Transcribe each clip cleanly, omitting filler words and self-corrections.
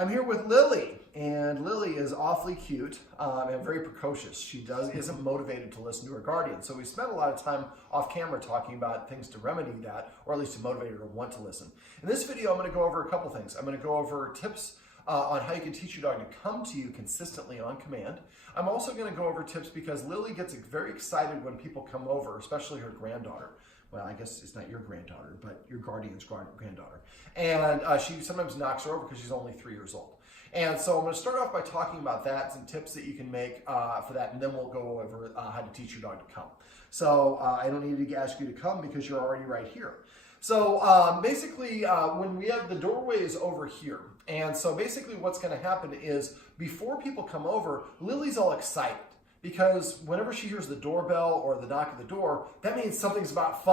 I'm here with Lily, and Lily is awfully cute and very precocious. She isn't motivated to listen to her guardian, so we spent a lot of time off camera talking about things to remedy that, or at least to motivate her to want to listen. In this video, I'm going to go over a couple things. I'm going to go over tips on how you can teach your dog to come to you consistently on command. I'm also going to go over tips because Lily gets very excited when people come over, especially her granddaughter. Well, I guess it's not your granddaughter, but your guardian's granddaughter. And she sometimes knocks her over because she's only 3 years old. And so I'm going to start off by talking about that, some tips that you can make for that, and then we'll go over how to teach your dog to come. So I don't need to ask you to come because you're already right here. So basically, when we have the doorway is over here, and so basically what's going to happen is before people come over, Lily's all excited. Because whenever she hears the doorbell or the knock at the door, that means fun is about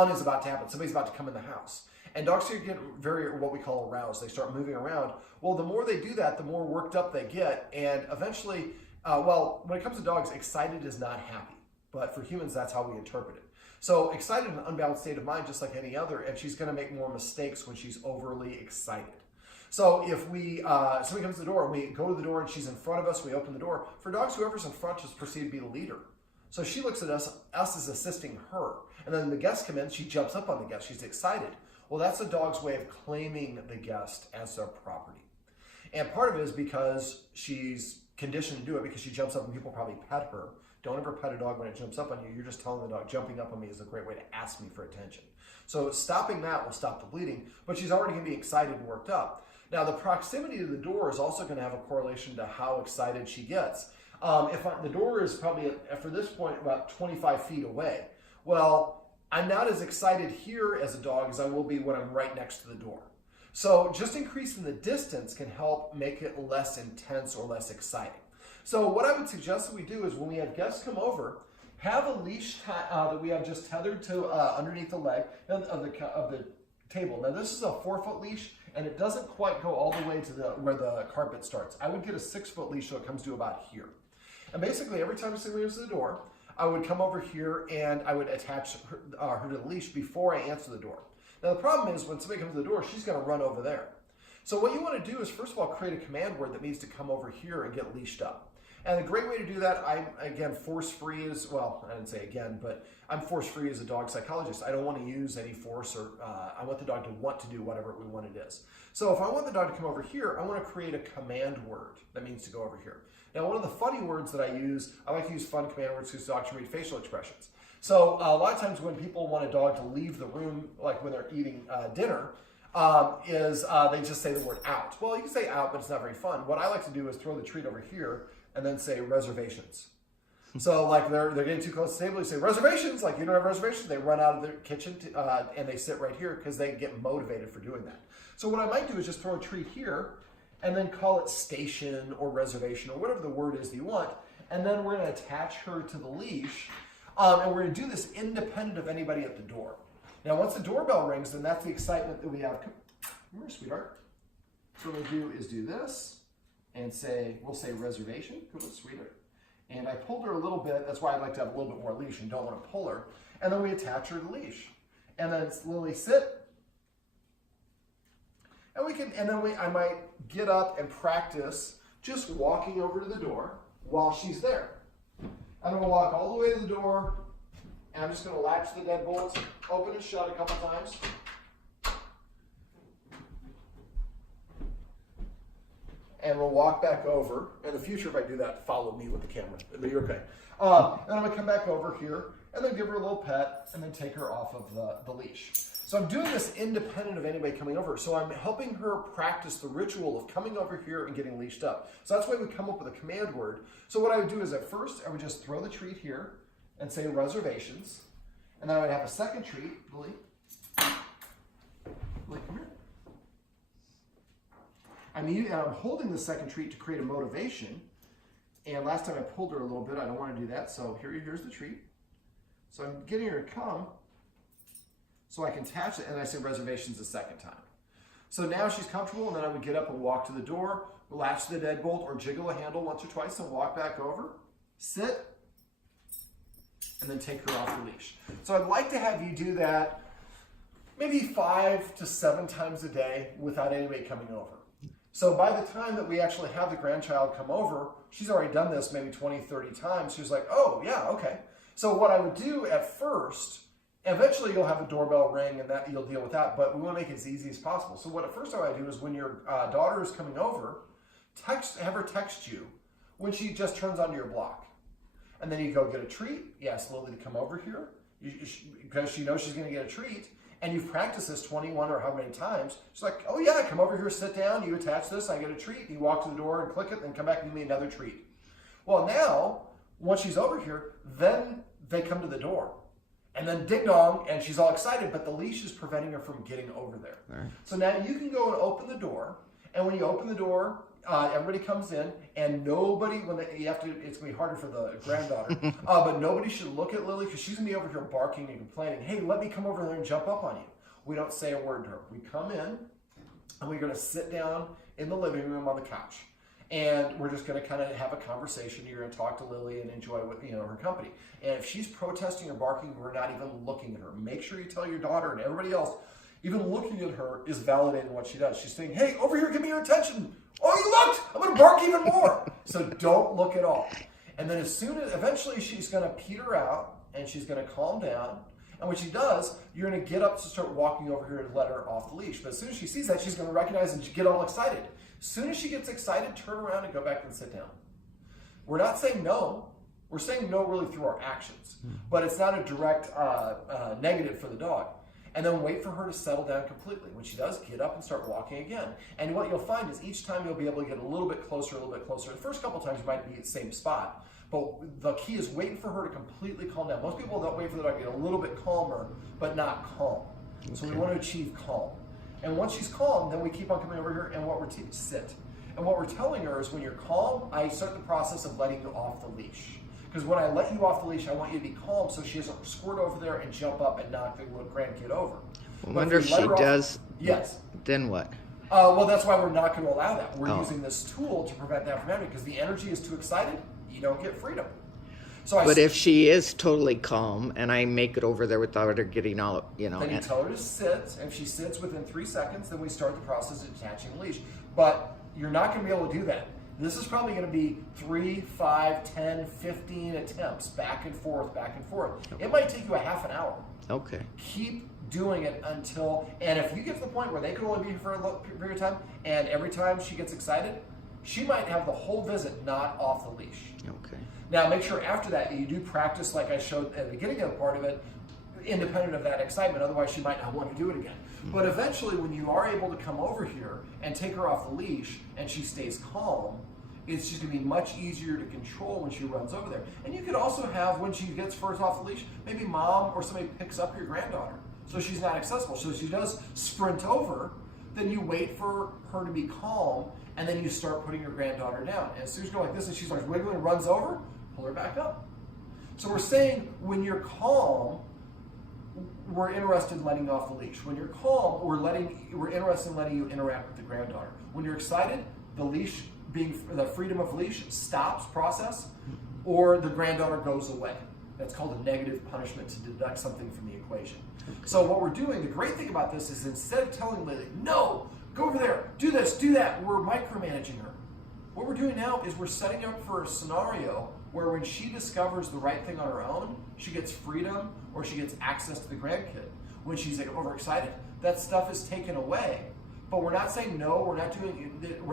to happen. Somebody's about to come in the house. And dogs here get very, what we call aroused. They start moving around. Well, the more they do that, the more worked up they get. And eventually, when it comes to dogs, excited is not happy. But for humans, that's how we interpret it. So excited is an unbalanced state of mind, just like any other, and she's going to make more mistakes when she's overly excited. So if somebody comes to the door and we go to the door and she's in front of us, we open the door. For dogs, whoever's in front is perceived to be the leader. So she looks at us as assisting her. And then the guests come in, she jumps up on the guest, she's excited. Well, that's a dog's way of claiming the guest as their property. And part of it is because she's conditioned to do it because she jumps up and people probably pet her. Don't ever pet a dog when it jumps up on you. You're just telling the dog jumping up on me is a great way to ask me for attention. So stopping that will stop the bleeding, but she's already going to be excited and worked up. Now, the proximity to the door is also going to have a correlation to how excited she gets. The door is probably, for this point, about 25 feet away. Well, I'm not as excited here as a dog as I will be when I'm right next to the door. So just increasing the distance can help make it less intense or less exciting. So what I would suggest that we do is when we have guests come over, have a leash that we have just tethered to underneath the leg of the table. Now, this is a 4-foot leash, and it doesn't quite go all the way to where the carpet starts. I would get a 6-foot leash so it comes to about here. And basically, every time somebody goes to the door, I would come over here and I would attach her to the leash before I answer the door. Now, the problem is when somebody comes to the door, she's going to run over there. So what you want to do is, first of all, create a command word that needs to come over here and get leashed up. And a great way to do that, again, force-free is, well, I didn't say again, but I'm force-free as a dog psychologist. I don't want to use any force, or I want the dog to want to do whatever we want it is. So if I want the dog to come over here, I want to create a command word that means to go over here. Now, one of the funny words that I like to use fun command words because dogs can read facial expressions. So a lot of times when people want a dog to leave the room, like when they're eating dinner, they just say the word out. Well, you can say out, but it's not very fun. What I like to do is throw the treat over here and then say reservations. So like they're getting too close to the table, you say reservations, like you don't have reservations, they run out of the kitchen and they sit right here because they get motivated for doing that. So what I might do is just throw a treat here and then call it station or reservation or whatever the word is that you want. And then we're going to attach her to the leash and we're going to do this independent of anybody at the door. Now once the doorbell rings, then that's the excitement that we have. Come here, sweetheart. So what we'll do is do this. And we'll say reservation, come on, sweetheart. And I pulled her a little bit, that's why I'd like to have a little bit more leash and don't want to pull her. And then we attach her to the leash. And then it's Lily, sit. And I might get up and practice just walking over to the door while she's there. I'm gonna walk all the way to the door, and I'm just gonna latch the deadbolts, open and shut a couple times. And we'll walk back over. In the future, if I do that, follow me with the camera. But you're okay. And I'm going to come back over here and then give her a little pet and then take her off of the leash. So I'm doing this independent of anybody coming over. So I'm helping her practice the ritual of coming over here and getting leashed up. So that's why we come up with a command word. So what I would do is at first, I would just throw the treat here and say reservations. And then I would have a second treat. Lily, come here. I'm holding the second treat to create a motivation. And last time I pulled her a little bit. I don't want to do that. So here's the treat. So I'm getting her to come so I can attach it. And I say reservations the second time. So now she's comfortable. And then I would get up and walk to the door, latch the deadbolt or jiggle a handle once or twice and walk back over, sit, and then take her off the leash. So I'd like to have you do that maybe 5 to 7 times a day without anybody coming over. So by the time that we actually have the grandchild come over, she's already done this maybe 20, 30 times. She's like, oh, yeah, okay. So what I would do at first, eventually you'll have a doorbell ring and that you'll deal with that, but we want to make it as easy as possible. So what at first I do is when your daughter is coming over, have her text you when she just turns onto your block. And then you go get a treat. You ask Lily to come over here because she knows she's going to get a treat. And you've practiced this 21 or how many times. She's like, oh yeah, come over here, sit down, you attach this, I get a treat. You walk to the door and click it, then come back and give me another treat. Well, now, once she's over here, then they come to the door. And then ding dong, and she's all excited, but the leash is preventing her from getting over there. Right. So now you can go and open the door, and when you open the door, everybody comes in, and nobody, it's going to be harder for the granddaughter, but nobody should look at Lily because she's going to be over here barking and complaining, hey, let me come over there and jump up on you. We don't say a word to her. We come in, and we're going to sit down in the living room on the couch. And we're just going to kind of have a conversation. You're going to talk to Lily and enjoy her company. And if she's protesting or barking, we're not even looking at her. Make sure you tell your daughter and everybody else, even looking at her is validating what she does. She's saying, hey, over here, give me your attention. Oh, you looked! I'm going to bark even more. So don't look at all. And then eventually she's going to peter out and she's going to calm down. And when she does, you're going to get up to start walking over here and let her off the leash. But as soon as she sees that, she's going to recognize and get all excited. As soon as she gets excited, turn around and go back and sit down. We're not saying no. We're saying no really through our actions. But it's not a direct negative for the dog. And then wait for her to settle down completely. When she does, get up and start walking again. And what you'll find is each time you'll be able to get a little bit closer, a little bit closer. The first couple times you might be at the same spot. But the key is waiting for her to completely calm down. Most people don't wait for the dog to get a little bit calmer, but not calm. Okay. So we want to achieve calm. And once she's calm, then we keep on coming over here and sit. And what we're telling her is when you're calm, I start the process of letting you off the leash. Because when I let you off the leash, I want you to be calm so she doesn't squirt over there and jump up and knock the little grandkid over. I wonder if she does. Yes. Then what? Well, that's why we're not going to allow that. We're using this tool to prevent that from happening because the energy is too excited, you don't get freedom. But if she is totally calm and I make it over there without her getting all, Then you tell her to sit. And if she sits within 3 seconds, then we start the process of detaching the leash. But you're not going to be able to do that. This is probably going to be 3, 5, 10, 15 attempts, back and forth, back and forth. Okay. It might take you a half an hour. Okay. Keep doing it until, and if you get to the point where they can only be here for a period of time, and every time she gets excited, she might have the whole visit not off the leash. Okay. Now, make sure after that you do practice like I showed at the beginning of the part of it, independent of that excitement. Otherwise, she might not want to do it again. Mm-hmm. But eventually, when you are able to come over here and take her off the leash and she stays calm, it's just going to be much easier to control when she runs over there. And you could also have, when she gets first off the leash, maybe mom or somebody picks up your granddaughter so she's not accessible. So she does sprint over, then you wait for her to be calm, and then you start putting your granddaughter down. And as soon as you go like this and she starts wiggling and runs over, pull her back up. So we're saying when you're calm, we're interested in letting you off the leash. When you're calm, we're interested in letting you interact with the granddaughter. When you're excited, the leash, being the freedom of leash, stops process, or the granddaughter goes away. That's called a negative punishment to deduct something from the equation. So what we're doing, the great thing about this is instead of telling Lily, no, go over there, do this, do that, we're micromanaging her. What we're doing now is we're setting up for a scenario where when she discovers the right thing on her own, she gets freedom or she gets access to the grandkid. When she's overexcited, that stuff is taken away. But we're not saying no, we're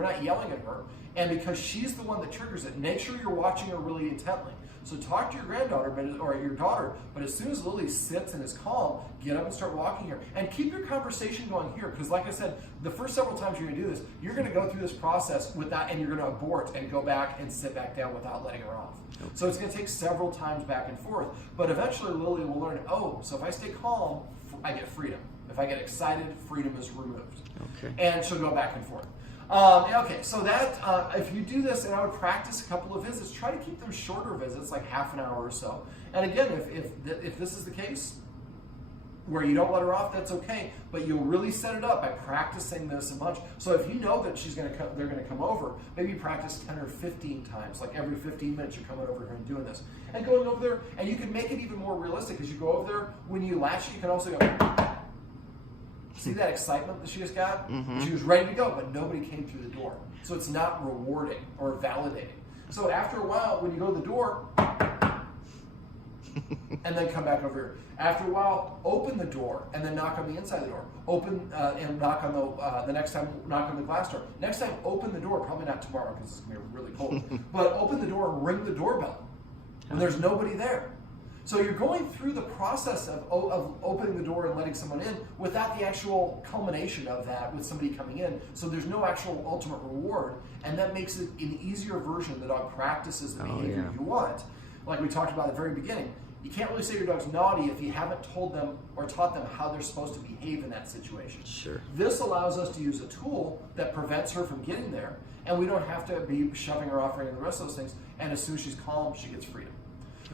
not yelling at her. And because she's the one that triggers it, make sure you're watching her really intently. So talk to your granddaughter or your daughter, but as soon as Lily sits and is calm, get up and start walking her. And keep your conversation going here, because like I said, the first several times you're going to do this, you're going to go through this process with that, and you're going to abort and go back and sit back down without letting her off. Okay. So it's going to take several times back and forth. But eventually Lily will learn, oh, so if I stay calm, I get freedom. If I get excited, freedom is removed. Okay. And she'll go back and forth. Okay, so that, if you do this, and I would practice a couple of visits, try to keep them shorter visits, like half an hour or so. And again, if this is the case, where you don't let her off, that's okay. But you'll really set it up by practicing this a bunch. So if you know that they're going to come over, maybe practice 10 or 15 times. Like every 15 minutes you're coming over here and doing this. And going over there, and you can make it even more realistic. As you go over there, when you latch it, you can also go. See that excitement that she just got? She was ready to go, but nobody came through the door. So it's not rewarding or validating. So after a while, when you go to the door, and then come back over here. After a while, open the door and then knock on the inside of the door. Open and knock on the next time, knock on the glass door. Next time, open the door. Probably not tomorrow because it's going to be really cold. But open the door and ring the doorbell when there's nobody there. So you're going through the process of opening the door and letting someone in without the actual culmination of that with somebody coming in. So there's no actual ultimate reward, and that makes it an easier version. The dog practices the behavior you want. Like we talked about at the very beginning. You can't really say your dog's naughty if you haven't told them or taught them how they're supposed to behave in that situation. Sure. This allows us to use a tool that prevents her from getting there, and we don't have to be shoving her off or any of the rest of those things, and as soon as she's calm, she gets freedom.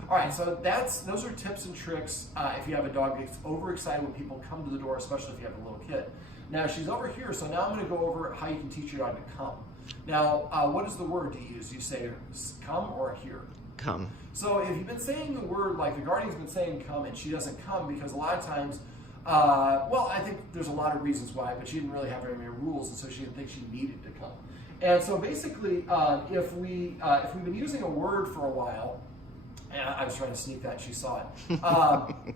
All right, so those are tips and tricks if you have a dog that's overexcited when people come to the door, especially if you have a little kid. Now, she's over here, so now I'm going to go over how you can teach your dog to come. Now, what is the word to use? Do you say come or here? Come. So if you've been saying the word, like the guardian's been saying come and she doesn't come because a lot of times, well, I think there's a lot of reasons why, but she didn't really have very many rules, and so she didn't think she needed to come. And so basically, if we've been using a word for a while, and I was trying to sneak that, she saw it,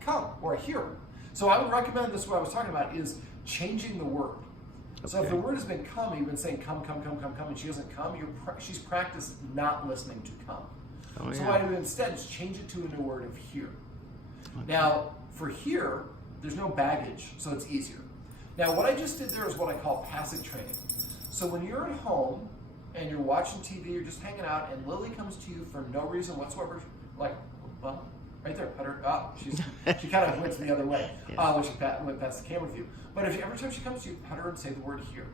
come or here. So I would recommend this, what I was talking about, is changing the word. So if the word has been come, you've been saying come, and she doesn't come, she's practiced not listening to come. So what I do instead is change it to a new word of here. Now, for here, there's no baggage, so it's easier. Now, what I just did there is what I call passive training. So when you're at home and you're watching TV, you're just hanging out, and Lily comes to you for no reason whatsoever, like, well, right there, pet her. She kind of went the other way when she went past the camera view. But every time she comes to you, pet her and say the word here.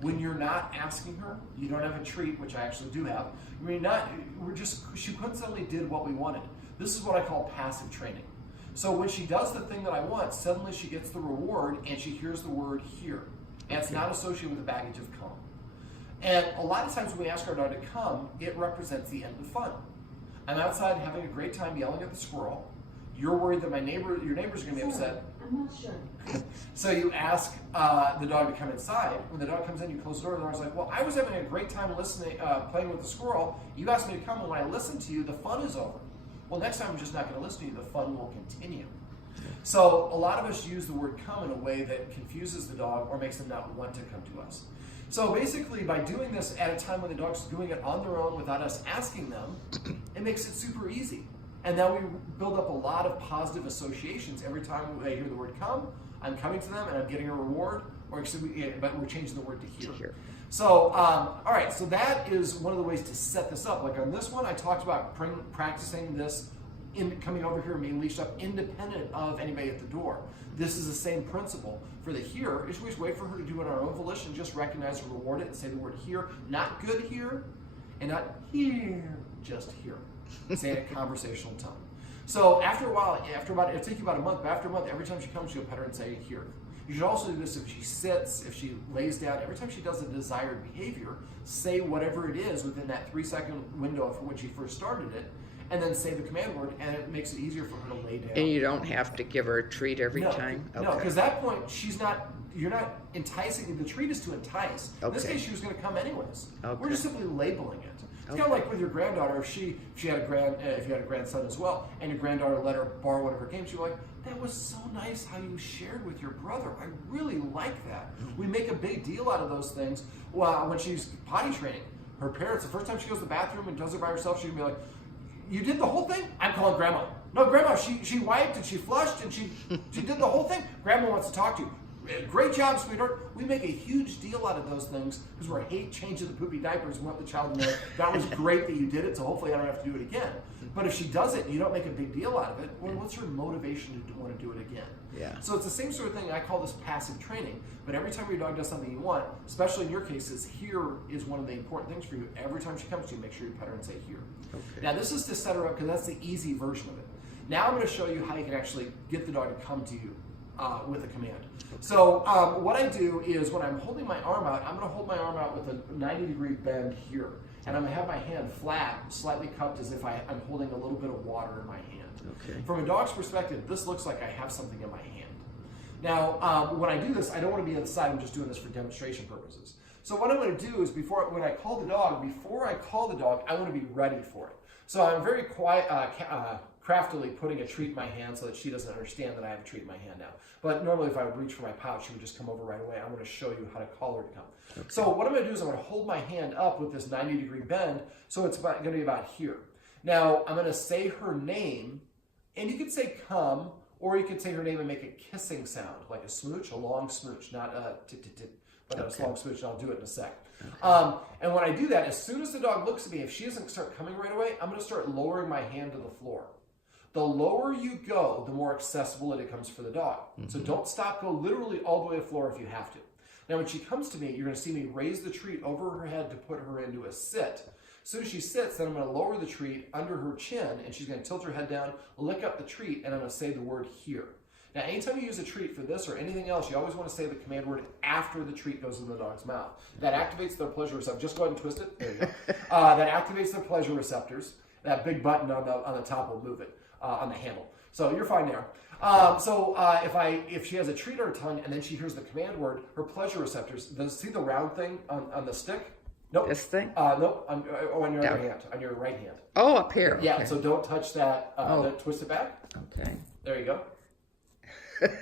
When you're not asking her, you don't have a treat, which I actually do have. She coincidentally did what we wanted. This is what I call passive training. So when she does the thing that I want, suddenly she gets the reward and she hears the word here. And it's not associated with the baggage of come. And a lot of times when we ask our dog to come, it represents the end of fun. I'm outside having a great time yelling at the squirrel. You're worried that your neighbors are going to be upset. I'm not sure. So you ask the dog to come inside. When the dog comes in, you close the door. The dog's like, well, I was having a great time listening, playing with the squirrel. You asked me to come, and when I listened to you, the fun is over. Well, next time I'm just not going to listen to you. The fun will continue. So a lot of us use the word come in a way that confuses the dog or makes them not want to come to us. So basically, by doing this at a time when the dog's doing it on their own without us asking them, it makes it super easy. And now we build up a lot of positive associations. Every time I hear the word come, I'm coming to them and I'm getting a reward, but we're changing the word to here. So, all right, so that is one of the ways to set this up. Like on this one, I talked about practicing this coming over here and being leashed up independent of anybody at the door. This is the same principle. For the here, we just wait for her to do it on her own volition, just recognize and reward it and say the word here, not good here, and not here, just here. Say it in conversational tone. So after a while, it'll take you about a month, but after a month, every time she comes, you'll pet her and say here. You should also do this if she sits, if she lays down. Every time she does a desired behavior, say whatever it is within that 3-second window for when she first started it, and then say the command word, and it makes it easier for her to lay down. And you don't have to give her a treat every time? No, because at that point, you're not enticing. The treat is to entice. In this case, she was going to come anyways. We're just simply labeling it. It's kind of like with your granddaughter. If you had a grandson as well, and your granddaughter let her borrow one of her games, you're like, that was so nice how you shared with your brother. I really like that. We make a big deal out of those things. Well, when she's potty training, her parents, the first time she goes to the bathroom and does it by herself, she'd be like, you did the whole thing? I'm calling Grandma. No, Grandma, she wiped and she flushed and she did the whole thing. Grandma wants to talk to you. Great job, sweetheart. We make a huge deal out of those things because we hate changing the poopy diapers and want the child to know that was great that you did it, so hopefully I don't have to do it again. But if she does it and you don't make a big deal out of it, well, what's her motivation to want to do it again? Yeah. So it's the same sort of thing. I call this passive training. But every time your dog does something you want, especially in your cases, here is one of the important things for you. Every time she comes to you, make sure you pet her and say here. Now this is to set her up because that's the easy version of it. Now I'm going to show you how you can actually get the dog to come to you with a command. So what I do is when I'm holding my arm out, I'm going to hold my arm out with a 90-degree bend here. And I'm going to have my hand flat, slightly cupped as if I'm holding a little bit of water in my hand. From a dog's perspective, this looks like I have something in my hand. Now, when I do this, I don't want to be inside. I'm just doing this for demonstration purposes. So what I'm going to do is when I call the dog, I want to be ready for it. So I'm very quiet, craftily putting a treat in my hand so that she doesn't understand that I have a treat in my hand now. But normally if I would reach for my pouch, she would just come over right away. I'm going to show you how to call her to come. Okay. So what I'm going to do is I'm going to hold my hand up with this 90-degree bend, so it's going to be about here. Now I'm going to say her name, and you could say come, or you could say her name and make a kissing sound, like a smooch, a long smooch, not a tit-tit-tit, but a long smooch, and I'll do it in a sec. Okay. And when I do that, as soon as the dog looks at me, if she doesn't start coming right away, I'm going to start lowering my hand to the floor. The lower you go, the more accessible it becomes for the dog. Mm-hmm. So don't stop, go literally all the way to the floor if you have to. Now when she comes to me, you're going to see me raise the treat over her head to put her into a sit. As soon as she sits, then I'm going to lower the treat under her chin, and she's going to tilt her head down, lick up the treat, and I'm going to say the word here. Now, anytime you use a treat for this or anything else, you always want to say the command word after the treat goes in the dog's mouth. That activates their pleasure receptors. Just go ahead and twist it. There you go. That activates their pleasure receptors. That big button on the top will move it on the handle. So you're fine there. If she has a treat on her tongue and then she hears the command word, her pleasure receptors. See the round thing on the stick? Nope. This thing? Nope. On your other hand, on your right hand. Oh, up here. Yeah. Okay. So don't touch that. Twist it back. Okay. There you go.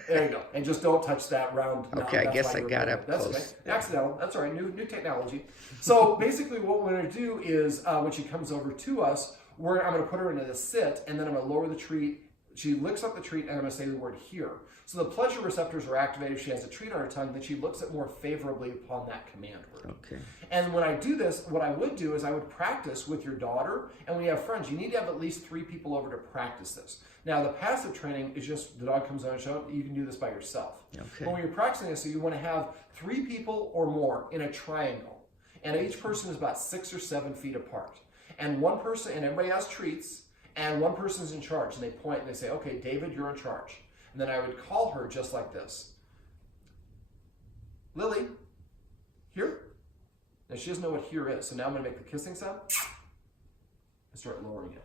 There you go. And just don't touch that round. Okay, I guess I got up That's close. okay. Accidental. That's all right. New technology. So basically what we're going to do is when she comes over to us, I'm going to put her into the sit, and then I'm going to lower the treat. She licks up the treat, and I'm going to say the word here. So the pleasure receptors are activated. If she has a treat on her tongue, then she looks at more favorably upon that command word. Okay. And when I do this, what I would do is I would practice with your daughter, and when you have friends, you need to have at least 3 people over to practice this. Now, the passive training is just the dog comes on and shows up. You can do this by yourself. Okay. But when you're practicing this, so you want to have 3 people or more in a triangle, and each person is about 6 or 7 feet apart. And one person, and everybody has treats, and one person's in charge, and they point and they say, okay, David, you're in charge. And then I would call her just like this. Lily, here. Now she doesn't know what here is, so now I'm going to make the kissing sound and start lowering it.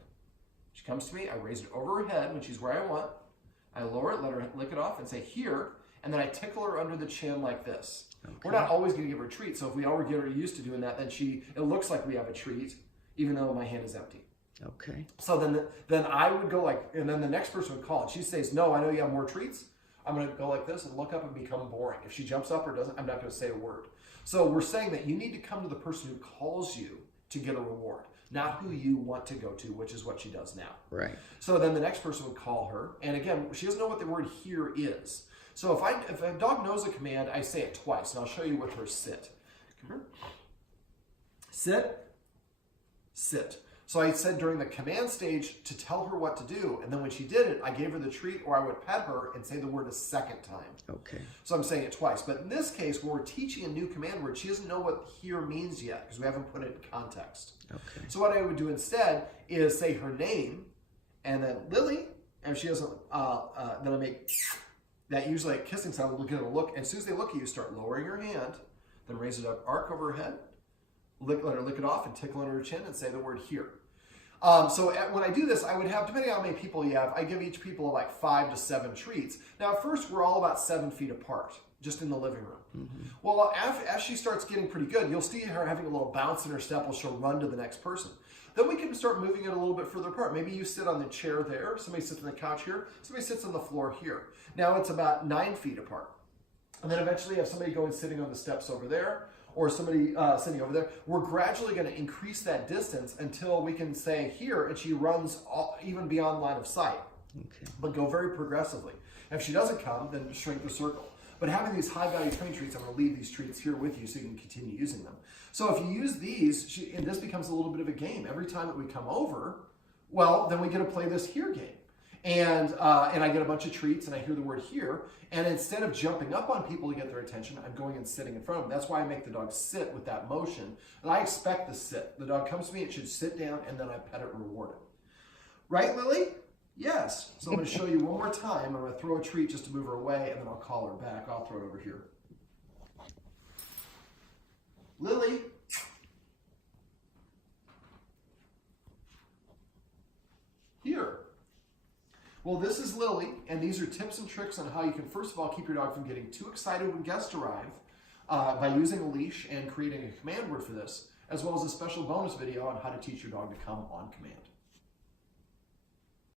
She comes to me, I raise it over her head when she's where I want. I lower it, let her lick it off, and say here, and then I tickle her under the chin like this. Okay. We're not always going to give her a treat, so if we already get her used to doing that, then it looks like we have a treat, even though my hand is empty. Okay. So then I would go like, and then the next person would call, and she says, no, I know you have more treats. I'm going to go like this and look up and become boring. If she jumps up or doesn't, I'm not going to say a word. So we're saying that you need to come to the person who calls you to get a reward, not who you want to go to, which is what she does now. Right. So then the next person would call her, and again, she doesn't know what the word here is. So if a dog knows a command, I say it twice, and I'll show you with her sit. Come here. Sit. Sit. So I said during the command stage to tell her what to do, and then when she did it, I gave her the treat, or I would pet her and say the word a second time. Okay. So I'm saying it twice. But in this case, when we're teaching a new command word, she doesn't know what here means yet, because we haven't put it in context. Okay. So what I would do instead is say her name, and then Lily, and if she doesn't, then I make that usually a kissing sound. We'll get a look, and as soon as they look at you, start lowering your hand, then raise it up, arc over her head, let her lick it off, and tickle under her chin, and say the word here. So when I do this, I would have, depending on how many people you have, I give each people like 5 to 7 treats. Now at first, we're all about 7 feet apart, just in the living room. Mm-hmm. Well, as she starts getting pretty good, you'll see her having a little bounce in her step while she'll run to the next person. Then we can start moving it a little bit further apart. Maybe you sit on the chair there, somebody sits on the couch here, somebody sits on the floor here. Now it's about 9 feet apart. And then eventually you have somebody going sitting on the steps over there, or somebody sitting over there. We're gradually going to increase that distance until we can say here, and she runs even beyond line of sight. Okay. But go very progressively. And if she doesn't come, then shrink the circle. But having these high-value training treats, I'm going to leave these treats here with you so you can continue using them. So if you use these, and this becomes a little bit of a game. Every time that we come over, well, then we get to play this here game. And I get a bunch of treats, and I hear the word here, and instead of jumping up on people to get their attention, I'm going and sitting in front of them. That's why I make the dog sit with that motion, and I expect the sit. The dog comes to me, it should sit down, and then I pet it and reward it. Right, Lily? Yes. So I'm going to show you one more time. I'm going to throw a treat just to move her away, and then I'll call her back. I'll throw it over here. Lily. Here. Well, this is Lily, and these are tips and tricks on how you can, first of all, keep your dog from getting too excited when guests arrive by using a leash and creating a command word for this, as well as a special bonus video on how to teach your dog to come on command.